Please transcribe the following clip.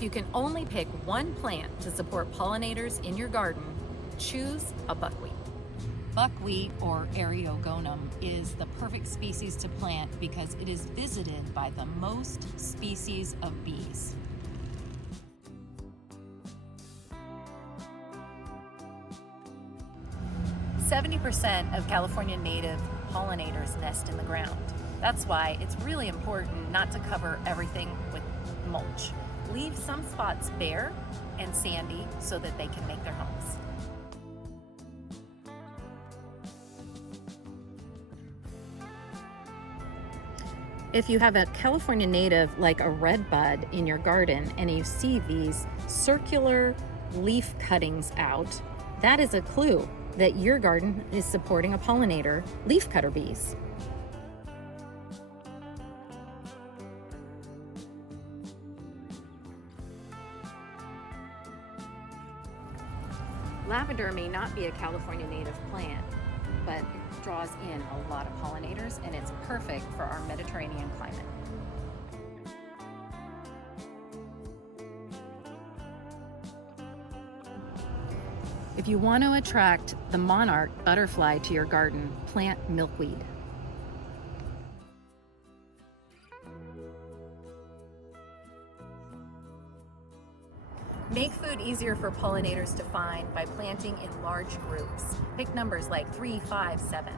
If you can only pick one plant to support pollinators in your garden, choose a buckwheat. Buckwheat, or Eriogonum, is the perfect species to plant because it is visited by the most species of bees. "70% of California native pollinators nest in the ground. That's why it's really important not to cover everything with mulch. Leave some spots bare and sandy so that they can make their homes. If you have a California native like a redbud in your garden and you see these circular leaf cuttings out, that is a clue that your garden is supporting a pollinator, leafcutter bees. Lavender may not be a California native plant, but it draws in a lot of pollinators and it's perfect for our Mediterranean climate. If you want to attract the monarch butterfly to your garden, plant milkweed. Make food easier for pollinators to find by planting in large groups. Pick numbers like 3, 5, 7.